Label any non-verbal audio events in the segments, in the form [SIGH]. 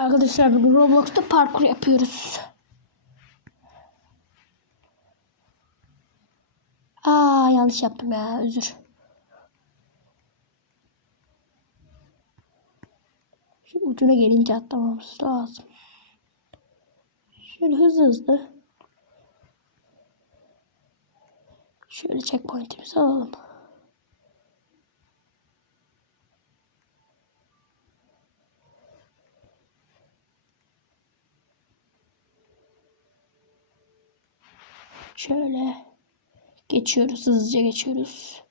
Arkadaşlar bugün Roblox'ta parkur yapıyoruz. Aa yanlış yaptım ya özür. Şu ucuna gelince atlamamız lazım. Şöyle hızlı hızlı. Şöyle checkpoint'imizi alalım. Şöyle geçiyoruz hızlıca geçiyoruz.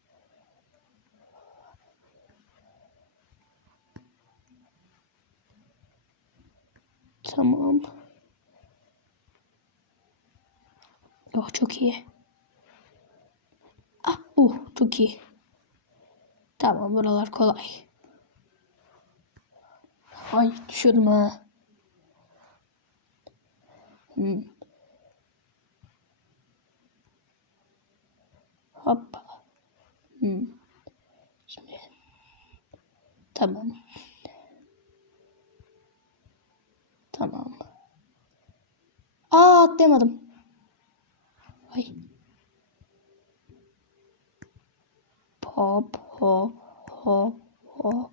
Tamam. Oh çok iyi. Ah, uh, çok iyi. Tamam buralar kolay. Ay düşürdüm ha. Hmm. Hop. Hmm. Şimdi. Tamam. Tamam. Aa atlayamadım. Ay. Hop hop hop hop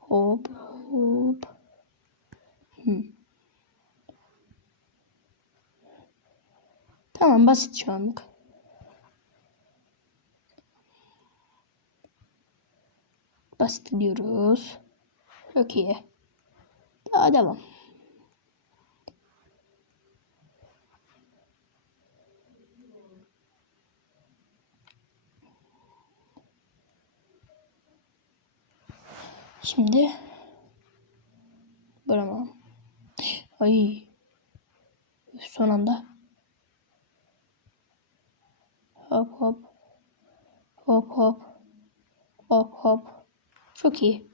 hop hop. Hmm. Tamam basit şu anlık. Basit diyoruz. Çok. Daha devam. Şimdi Bravo. Ay. Son anda. Hop hop. Hop hop. Hop hop. Çok iyi.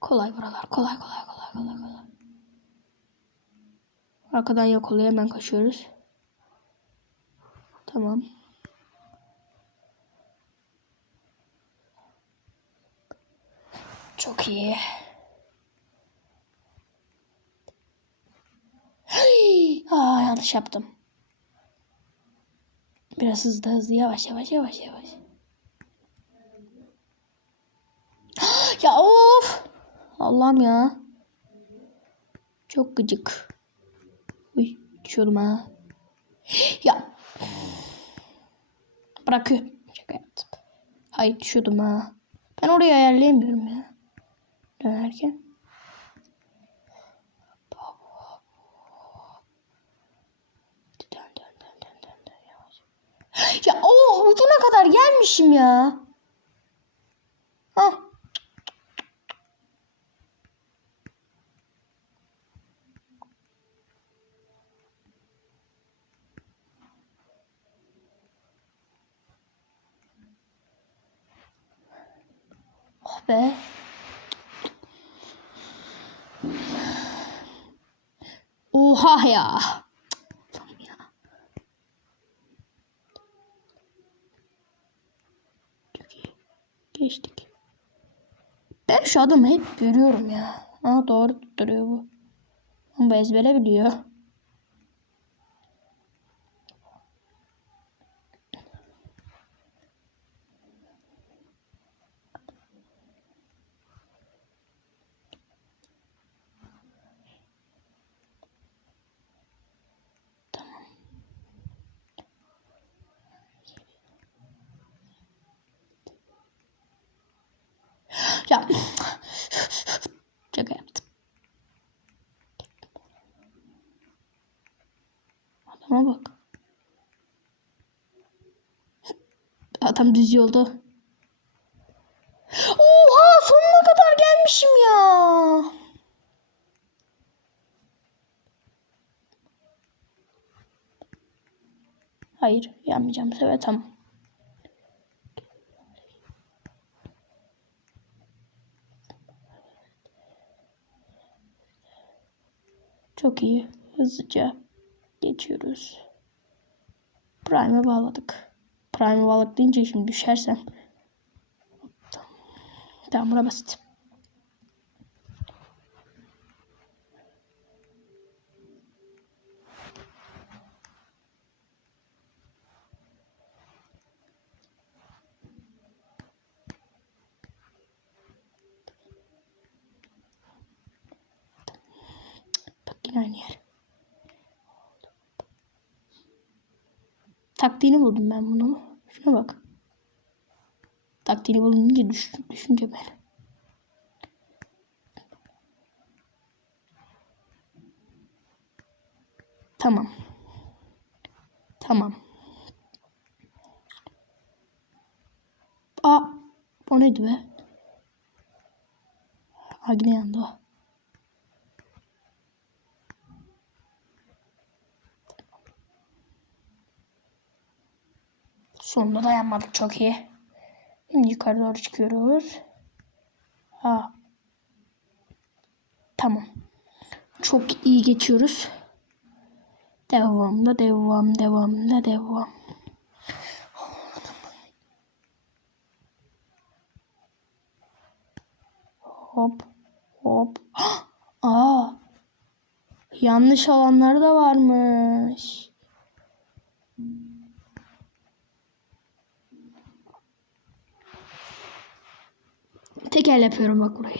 Kolay buralar. Kolay kolay kolay kolay kolay. Arkadan yok oluyor. Hemen kaçıyoruz. Tamam. Çok iyi. Aa, yanlış yaptım. Biraz hızlı hızlı yavaş yavaş yavaş yavaş. Ya of! Allah'ım ya. Çok gıcık. Uy düşüyorum ha. Ya. Bırakıyor. Şaka yaptım. Hayır düşüyordum ha. Ben orayı ayarlayamıyorum ya. Dönerken. Ya o ucuna kadar gelmişim ya. Oh be. Oha ya. Geçtik. Ben şu adamı hep görüyorum ya. Aa doğru tutturuyor bu. Ama ezbere biliyor. Ya. Şaka yaptım. Adama bak. Adam düz yolda. Oha sonuna kadar gelmişim ya. Hayır yanmayacağım sefer tamam. Çok iyi. Hızlıca geçiyoruz. Prime'e bağladık. Prime Wallet deyince şimdi düşersem. Tamam, tamam buna basit. aynı yer. Taktiğini buldum ben bunun. Şuna bak. Taktiğini bulunca düş, düşünce ben. Tamam. Tamam. Aa, o neydi be? Agne yandı o. Sonunda dayanmadık çok iyi. Şimdi yukarı doğru çıkıyoruz. Ha. Tamam. Çok iyi geçiyoruz. Devam da devam devam da devam. Hop hop. [GASPS] Aa. Yanlış alanları da varmış. Tekel yapıyorum bak burayı.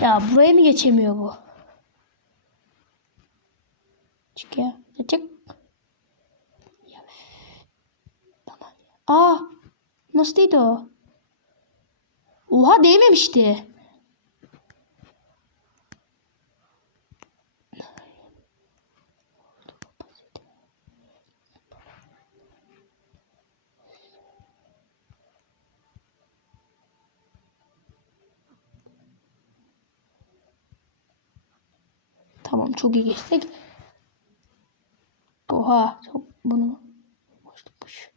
Ya buraya mı geçemiyor bu? Çık ya. Çık. Ya. Tamam. Aa. Nasıl değdi o? Oha değmemişti. Tamam çok iyi geçtik. Oha bunu boşlukmuş.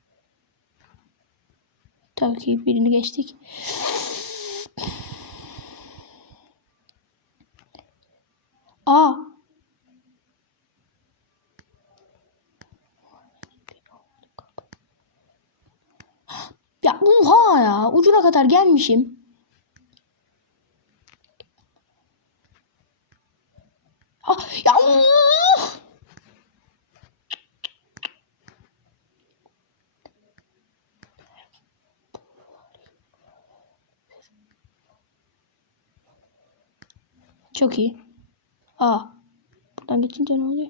Tabii ki birini geçtik. Aa. Ya oha ya ucuna kadar gelmişim. Ah, ya of! Çok iyi. Aa. Buradan geçince ne oluyor?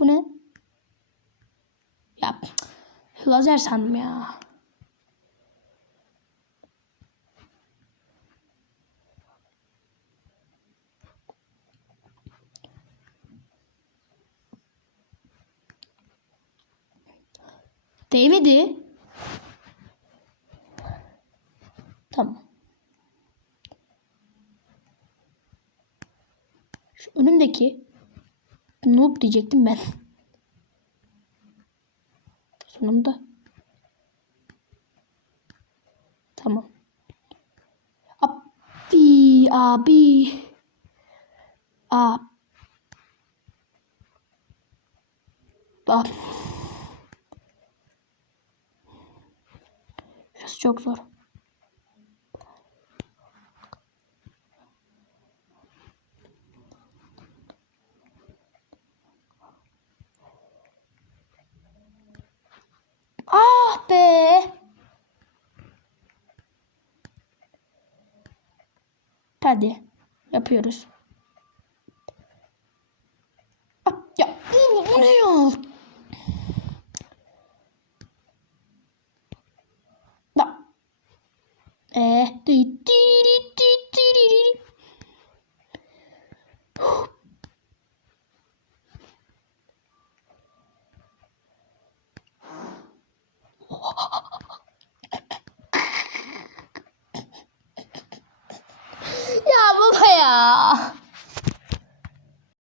Bu ne? Ya cık, lazer sandım ya. Değmedi. Tamam. Şu önümdeki noob diyecektim ben. Sonunda. Tamam. Abi, abi. Abi. Şurası çok zor. Ah be. Hadi yapıyoruz.